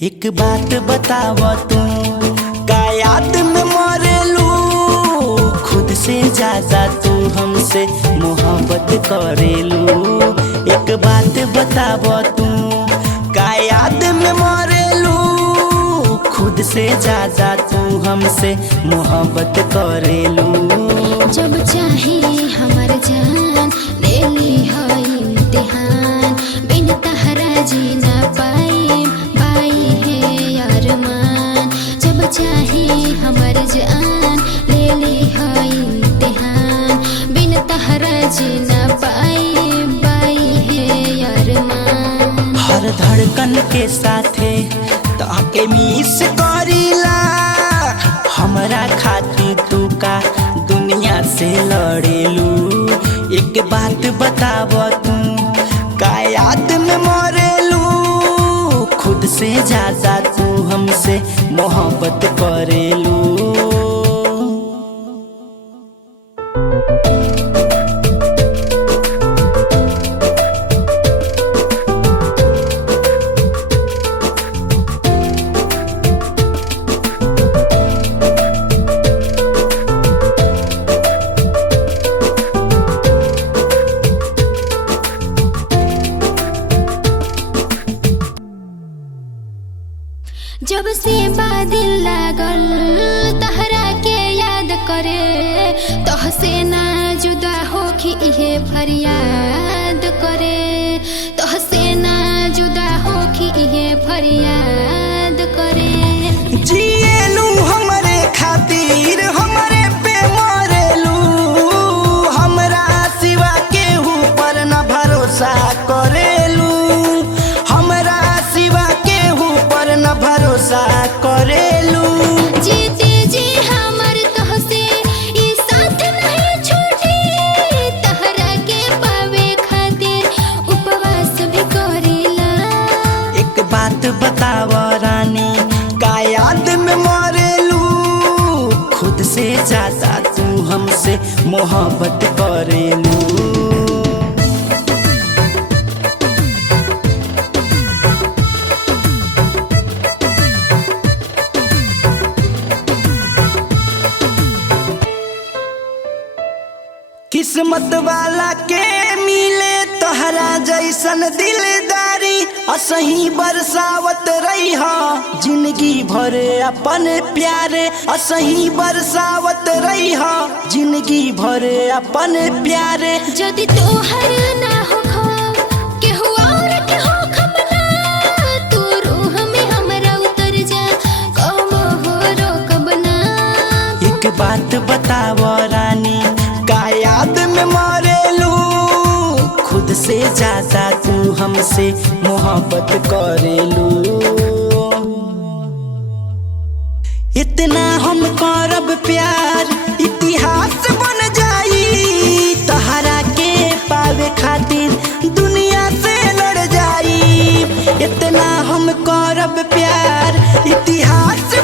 एक बात बताव तू का याद में मरेलू, खुद से ज्यादा तू हमसे मोहब्बत करेलू। एक बात बताव तू का याद में मरेलू, खुद से ज्यादा तू हमसे मोहब्बत करेलू। जब चाहे हमार जान ले ली है इम्तिहान, बिन तहरा जी ना पाई पाई है अरमान। जब चाहे हमार जान ले ली है इम्तिहान, बिन तहरा जी ना पाई पाई है अरमान। हर धड़कन के साथे ताके मिस करीला, हमरा खातिर तू का दुनिया से लड़ेलू। एक बात बताव तू का याद में मरेलू, खुद से ज्यादा तू हमसे मोहब्बत करेलू। जब से बादल लागल तहरा के याद करे, तोह से ना जुदा होखी इहे फरियाद करे। तोह से ना जुदा होखी इहे फरियाद करे। जिएलू हमरे खातिर हमरे पे मरेलू, हमरा सिवा केहू पर न भरोसा करेलू। हमरा सिवा केहू पर न भरोसा करेलू। जीते जी हमर तोह से ई साथ नहीं छूटी, तहरा के पावे खातिर उपवास भी करेला। एक बात बताव रानी का याद में मरेलू, खुद से ज्यादा तू हमसे मोहब्बत करेलू। किस्मत वाला के मिले तोहरा जैसन दिलदारी, असही बरसावत रही जिंदगी भर अपन प्यारे। असही बरसावत रही जिंदगी भर अपन प्यारे। यदि तोहर ना होखो केहू और के होखब ना, तू रूह में हमरा उतर जा कबो हो रोकब ना। एक बात बताव रानी का याद में मरेलू, खुद से ज्यादा तू हमसे मोहब्बत करेलू। इतना हम करब प्यार इतिहास बन जाई, तहरा के पावे खातिर दुनिया से लड़ जाई। इतना हम करब प्यार इतिहास